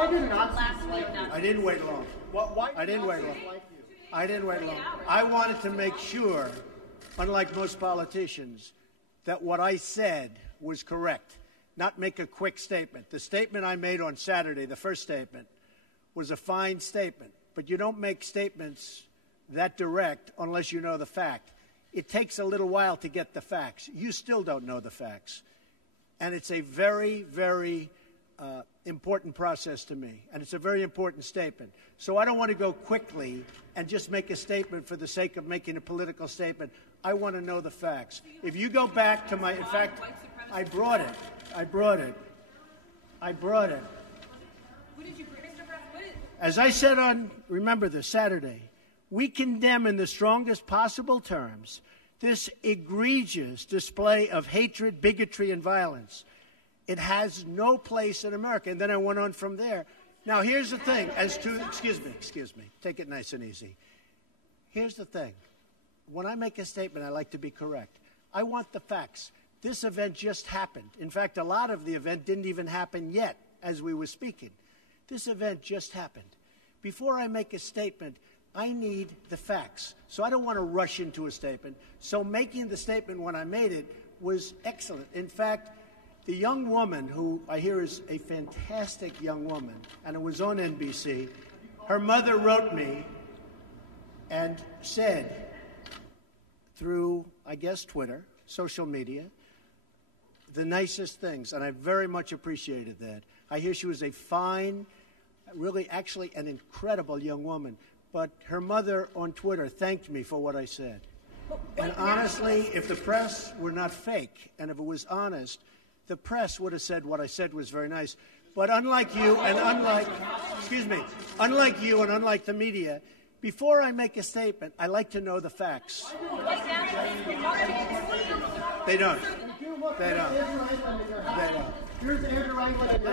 Why did Nazis like you? I didn't wait long. I didn't wait long. I didn't wait long. I wanted to make sure, unlike most politicians, that what I said was correct, not make a quick statement. The statement I made on Saturday, the first statement, was a fine statement. But you don't make statements that direct unless you know the fact. It takes a little while to get the facts. You still don't know the facts. And it's a very, very important process to me. And it's a very important statement. So I don't want to go quickly and just make a statement for the sake of making a political statement. I want to know the facts. If you go back to my, in fact, I brought it. Who did you bring, Mr. President? As I said on, remember this, Saturday, we condemn in the strongest possible terms this egregious display of hatred, bigotry, and violence. It has no place in America. And then I went on from there. Now, here's the thing. As to, excuse me, take it nice and easy. Here's the thing. When I make a statement, I like to be correct. I want the facts. This event just happened. In fact, a lot of the event didn't even happen yet as we were speaking. This event just happened. Before I make a statement, I need the facts. So I don't want to rush into a statement. So making the statement when I made it was excellent. In fact, the young woman, who I hear is a fantastic young woman, and it was on NBC, her mother wrote me and said through, I guess, Twitter, social media, the nicest things, and I very much appreciated that. I hear she was a fine, really actually an incredible young woman, but her mother on Twitter thanked me for what I said. And honestly, if the press were not fake, and if it was honest, the press would have said what I said was very nice. But unlike you and unlike the media, before I make a statement, I like to know the facts. They don't.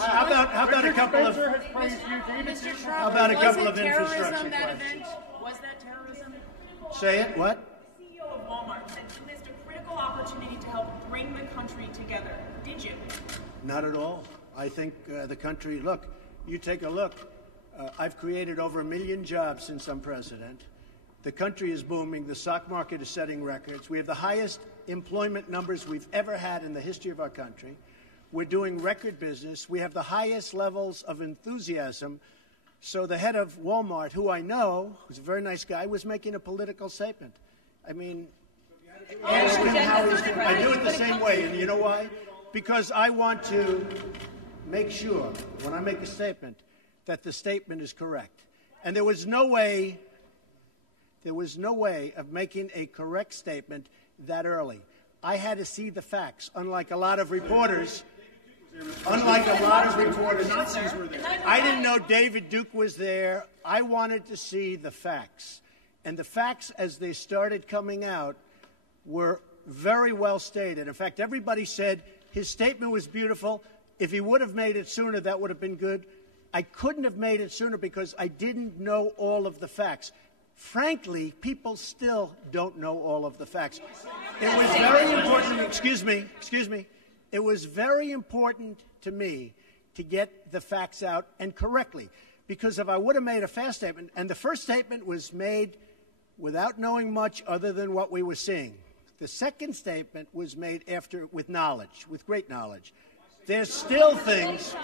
How about a couple of infrastructure questions? Was that terrorism? Say it, what? The CEO of Walmart said you missed a critical opportunity to help bring the country together. Did you? Not at all. I think the country, look, you take a look. I've created over 1 million jobs since I'm president. The country is booming. The stock market is setting records. We have the highest employment numbers we've ever had in the history of our country. We're doing record business. We have the highest levels of enthusiasm. So the head of Walmart, who I know, who's a very nice guy, was making a political statement. I mean, ask him how he's doing. I do it the same way, and you know why? Because I want to make sure, when I make a statement, that the statement is correct. And there was no way of making a correct statement that early. I had to see the facts, unlike a lot of reporters. I didn't know David Duke was there. I wanted to see the facts. And the facts, as they started coming out, were very well stated. In fact, everybody said his statement was beautiful. If he would have made it sooner, that would have been good. I couldn't have made it sooner because I didn't know all of the facts. Frankly, people still don't know all of the facts. It was very important, excuse me. It was very important to me to get the facts out and correctly. Because if I would have made a fast statement, and the first statement was made without knowing much other than what we were seeing. The second statement was made after, with knowledge, with great knowledge. There's still things,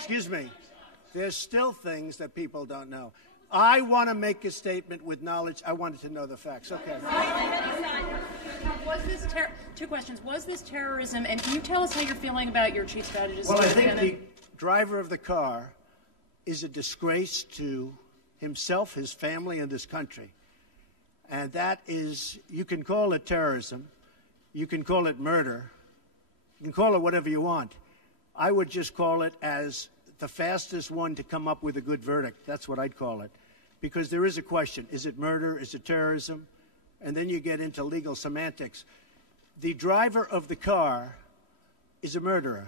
there's still things that people don't know. I want to make a statement with knowledge. I wanted to know the facts. Okay. Was this two questions. Was this terrorism? And can you tell us how you're feeling about your chief strategist? Well, I think the driver of the car is a disgrace to himself, his family, and this country. And that is, you can call it terrorism. You can call it murder. You can call it whatever you want. I would just call it as the fastest one to come up with a good verdict. That's what I'd call it. Because there is a question. Is it murder? Is it terrorism? And then you get into legal semantics. The driver of the car is a murderer.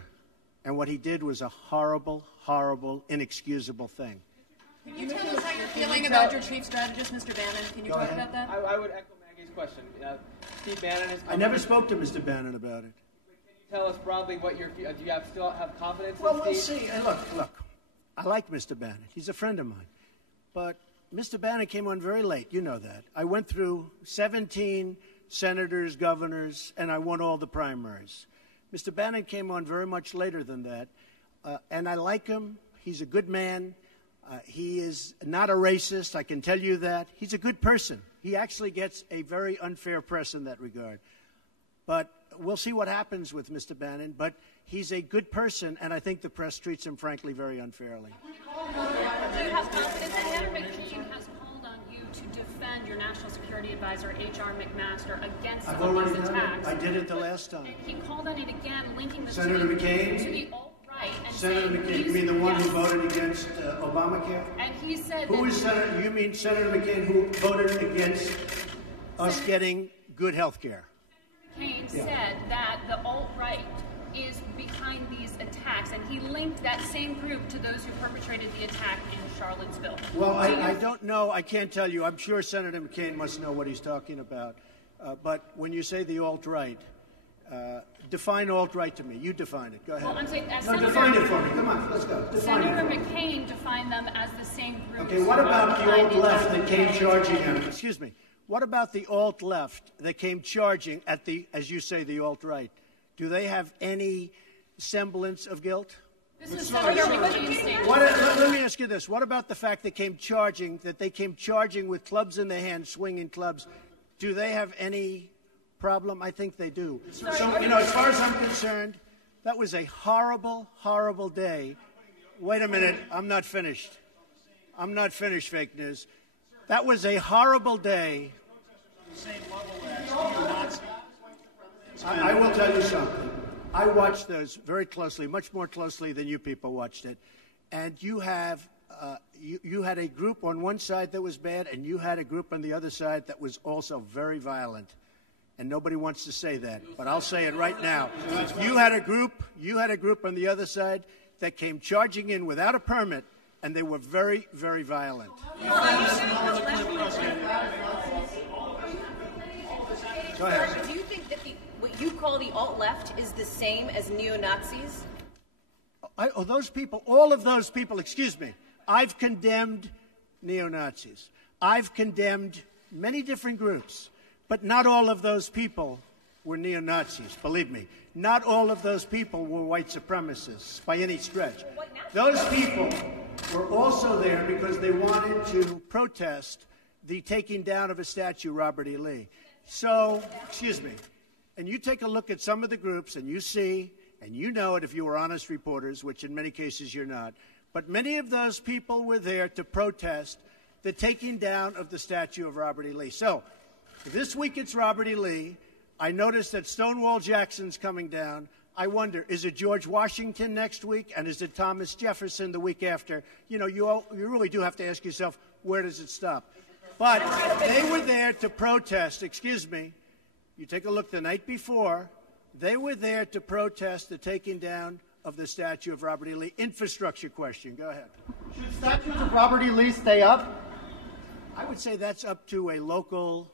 And what he did was a horrible, horrible, inexcusable thing. Can you tell us how you're feeling about your chief strategist, Mr. Bannon? Can you talk about that? I would echo Maggie's question. Steve Bannon has come I never spoke to Mr. Bannon about it. Tell us broadly what your do you still have confidence in Steve? Well, we'll see. And look, like Mr. Bannon. He's a friend of mine. But Mr. Bannon came on very late. You know that. I went through 17 senators, governors, and I won all the primaries. Mr. Bannon came on very much later than that. And I like him. He's a good man. He is not a racist. I can tell you that. He's a good person. He actually gets a very unfair press in that regard. But we'll see what happens with Mr. Bannon. But he's a good person, and I think the press treats him, frankly, very unfairly. Do you have confidence that Senator McCain has called on you to defend your National Security Advisor, H.R. McMaster, against some of these attacks? I did it the last time. And he called on it again, linking the Senator McCain? To the alt-right. And Senator McCain, you mean the one who voted against Obamacare? And he said who is Senator? You mean Senator McCain who voted against us getting good health care? McCain said that the alt-right is behind these attacks, and he linked that same group to those who perpetrated the attack in Charlottesville. Well, I don't know. I can't tell you. I'm sure Senator McCain must know what he's talking about. But when you say the alt-right, define alt-right to me. You define it. Go ahead. Well, I'm saying, define it for me. Come on, let's go. Define Senator it McCain defined them as the same group. Okay, what about the alt-left that came charging at him? Excuse me. What about the alt-left that came charging at the, as you say, the alt-right? Do they have any semblance of guilt? This is Senator McCain's statement. Let me ask you this. What about the fact that they came charging with clubs in their hands, swinging clubs? Do they have any problem? I think they do. So, as far as I'm concerned, that was a horrible, horrible day. Wait a minute. I'm not finished. I'm not finished, fake news. That was a horrible day. I will tell you something. I watched those very closely, much more closely than you people watched it. And you have you had a group on one side that was bad, and you had a group on the other side that was also very violent. And nobody wants to say that, but I'll say it right now. You had a group on the other side that came charging in without a permit, and they were very, very violent. Go ahead. Do you think that what you call the alt-left is the same as neo-Nazis? Those people, all of those people, excuse me, I've condemned neo-Nazis. I've condemned many different groups, but not all of those people were neo-Nazis, believe me. Not all of those people were white supremacists by any stretch. Those people were also there because they wanted to protest the taking down of a statue, Robert E. Lee. So, excuse me, and you take a look at some of the groups and you see, and you know it if you were honest reporters, which in many cases you're not, but many of those people were there to protest the taking down of the statue of Robert E. Lee. So, this week it's Robert E. Lee. I noticed that Stonewall Jackson's coming down. I wonder, is it George Washington next week, and is it Thomas Jefferson the week after? You know, you really do have to ask yourself, where does it stop? But they were there to protest, excuse me, you take a look the night before, they were there to protest the taking down of the statue of Robert E. Lee. Infrastructure question, go ahead. Should statues of Robert E. Lee stay up? I would say that's up to a local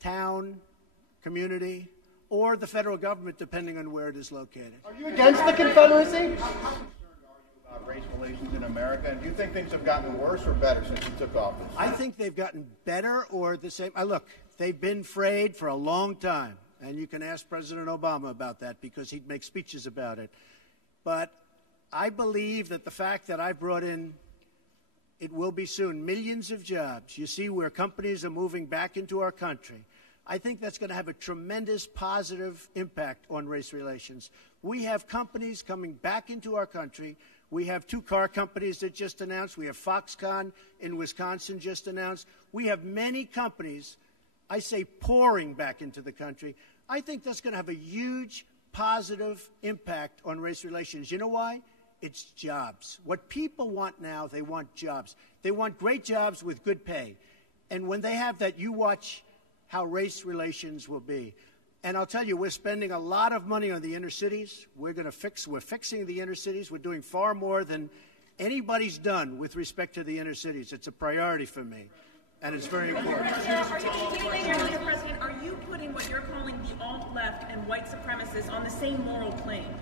town, community, or the federal government, depending on where it is located. Are you against the Confederacy? About race relations in America, and do you think things have gotten worse or better since you took office? I think they've gotten better or the same. Look, they've been frayed for a long time, and you can ask President Obama about that because he'd make speeches about it. But I believe that the fact that I brought in, it will be soon, millions of jobs. You see where companies are moving back into our country. I think that's going to have a tremendous positive impact on race relations. We have companies coming back into our country. We have 2 car companies that just announced. We have Foxconn in Wisconsin just announced. We have many companies, I say, pouring back into the country. I think that's going to have a huge positive impact on race relations. You know why? It's jobs. What people want now, they want jobs. They want great jobs with good pay. And when they have that, you watch how race relations will be. And I'll tell you, we're spending a lot of money on the inner cities. We're fixing the inner cities. We're doing far more than anybody's done with respect to the inner cities. It's a priority for me, and it's very important. Mr. President, are you putting what you're calling the alt-left and white supremacists on the same moral plane?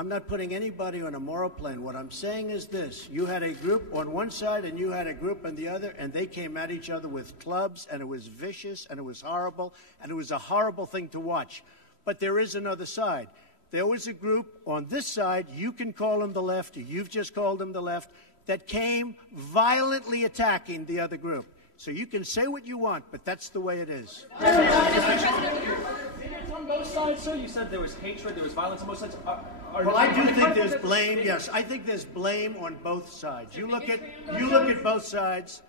I'm not putting anybody on a moral plane. What I'm saying is this. You had a group on one side and you had a group on the other, and they came at each other with clubs, and it was vicious, and it was horrible, and it was a horrible thing to watch. But there is another side. There was a group on this side, you can call them the left, or you've just called them the left, that came violently attacking the other group. So you can say what you want, but that's the way it is. On both sides, sir? You said there was hatred, there was violence on both sides. Well, I do think there's blame. Yes, I think there's blame on both sides. You look at both sides.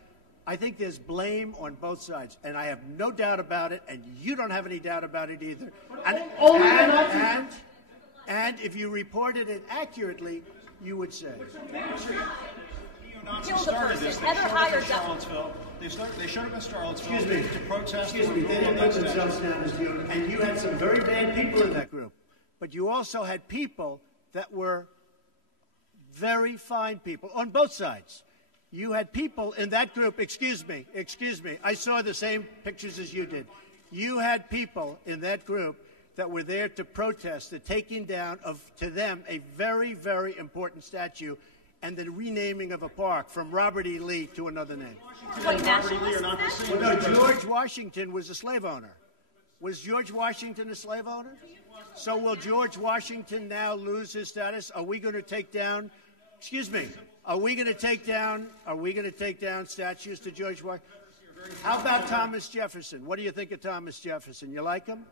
I think there's blame on both sides, and I have no doubt about it, and you don't have any doubt about it either. And if you reported it accurately, you would say. Kill the person. Heather hired Charlottesville. They showed up in Charlottesville Excuse me. to protest. Excuse me. They didn't put themselves down as you. And you had some very bad people in that group. But you also had people that were very fine people on both sides. You had people in that group. Excuse me. I saw the same pictures as you did. You had people in that group that were there to protest the taking down of, to them, a very, very important statue and the renaming of a park from Robert E. Lee to another name. No, George Washington was a slave owner. Was George Washington a slave owner? So will George Washington now lose his status? Are we going to take down, are we going to take down statues to George Washington? How about Thomas Jefferson? What do you think of Thomas Jefferson? You like him?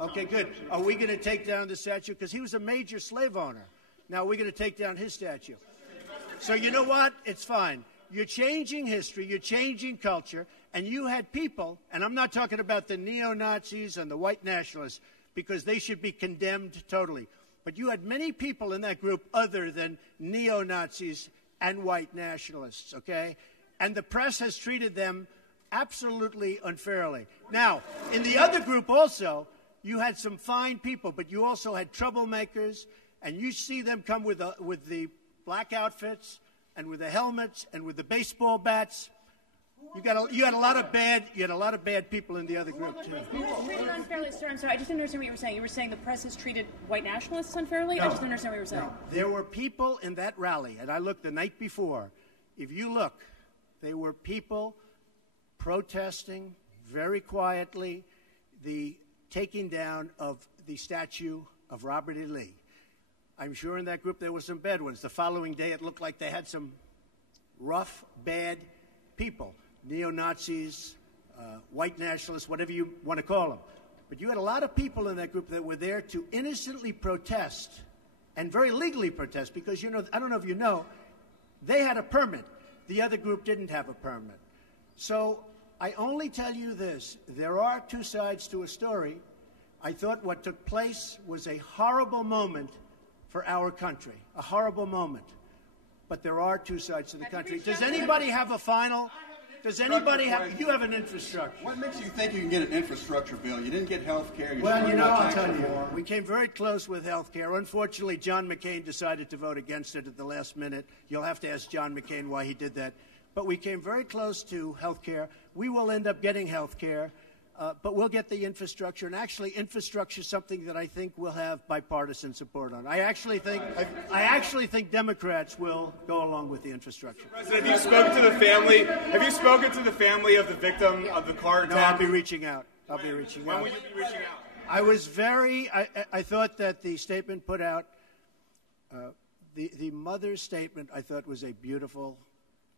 Okay, good. Are we going to take down the statue? Because he was a major slave owner. Now, we're going to take down his statue. So you know what? It's fine. You're changing history. You're changing culture. And you had people, and I'm not talking about the neo-Nazis and the white nationalists, because they should be condemned totally. But you had many people in that group other than neo-Nazis and white nationalists, okay? And the press has treated them absolutely unfairly. Now, in the other group also, you had some fine people, but you also had troublemakers, and you see them come with the black outfits and with the helmets and with the baseball bats. You had a lot of bad people in the other group too. Treated unfairly, sir. I'm sorry, I just didn't understand what you were saying. You were saying the press has treated white nationalists unfairly? No. I just didn't understand what you were saying. No. There were people in that rally, and I looked the night before. If you look, there were people protesting very quietly the taking down of the statue of Robert E. Lee. I'm sure in that group there were some bad ones. The following day it looked like they had some rough, bad people, neo-Nazis, white nationalists, whatever you want to call them. But you had a lot of people in that group that were there to innocently protest and very legally protest because, you know, I don't know if you know, they had a permit. The other group didn't have a permit. So I only tell you this. There are two sides to a story. I thought what took place was a horrible moment for our country, a horrible moment. But there are two sides to the country. Does anybody have a final? Does anybody have? You have an infrastructure. What makes you think you can get an infrastructure bill? You didn't get health care. Well, you know, I'll tell you. We came very close with health care. Unfortunately, John McCain decided to vote against it at the last minute. You'll have to ask John McCain why he did that. But we came very close to health care. We will end up getting health care. But we'll get the infrastructure, and actually infrastructure is something that I think we'll have bipartisan support on. I actually think Democrats will go along with the infrastructure. President, have you spoken to the family? Have you spoken to the family of the victim of the car attack? No, I'll be reaching out. When will you be reaching out? I was I thought that the statement put out, the mother's statement, I thought was a beautiful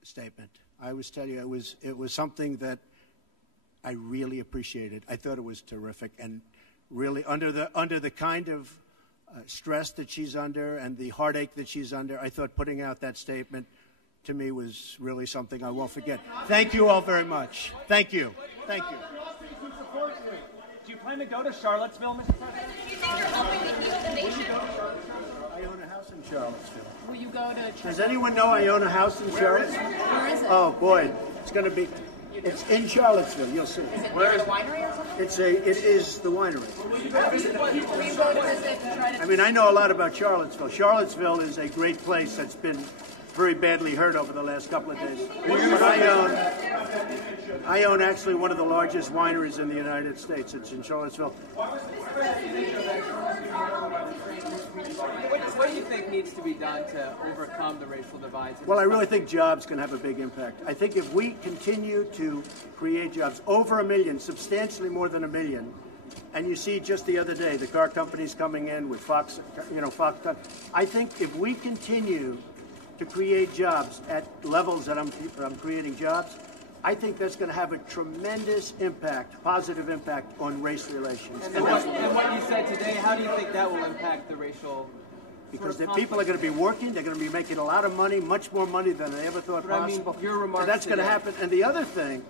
statement. I always tell you, it was something that I really appreciated. I thought it was terrific, and really under the kind of stress that she's under and the heartache that she's under, I thought putting out that statement to me was really something I won't forget. Thank you all very much. Thank you. Thank you. Do you plan to go to Charlottesville, Mr. President? Do you think you're helping to heal the nation? I own a house in Charlottesville. Will you go to? Does anyone know I own a house in Charlottesville? Where is it? Oh boy, it's going to be. It's in Charlottesville. You'll see. Is it near the winery or something? It is the winery. Will you go to visit to try to? I mean, I know a lot about Charlottesville. Charlottesville is a great place that's been very badly hurt over the last couple of days. But I own actually one of the largest wineries in the United States. It's in Charlottesville. What do you think needs to be done to overcome the racial divides? Well, I really think jobs can have a big impact. I think if we continue to create jobs, over 1 million, substantially more than 1 million, and you see just the other day the car companies coming in with Foxconn. I think if we continue to create jobs at levels that I'm creating jobs, I think that's going to have a tremendous impact, positive impact on race relations. And what you said today, how do you think that will impact the racial? Because the people are going to be working, they're going to be making a lot of money, much more money than they ever thought possible. Your remarks and that's going to today. happen. And the other thing,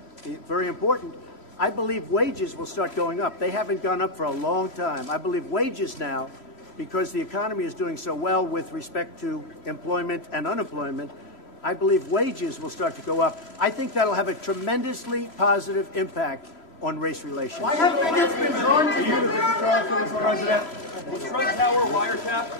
very important, I believe wages will start going up. They haven't gone up for a long time. I believe wages now, because the economy is doing so well with respect to employment and unemployment, I believe wages will start to go up. I think that'll have a tremendously positive impact on race relations. Why have bigots been drawn to you, Mr. President? Was Trump Tower wiretap?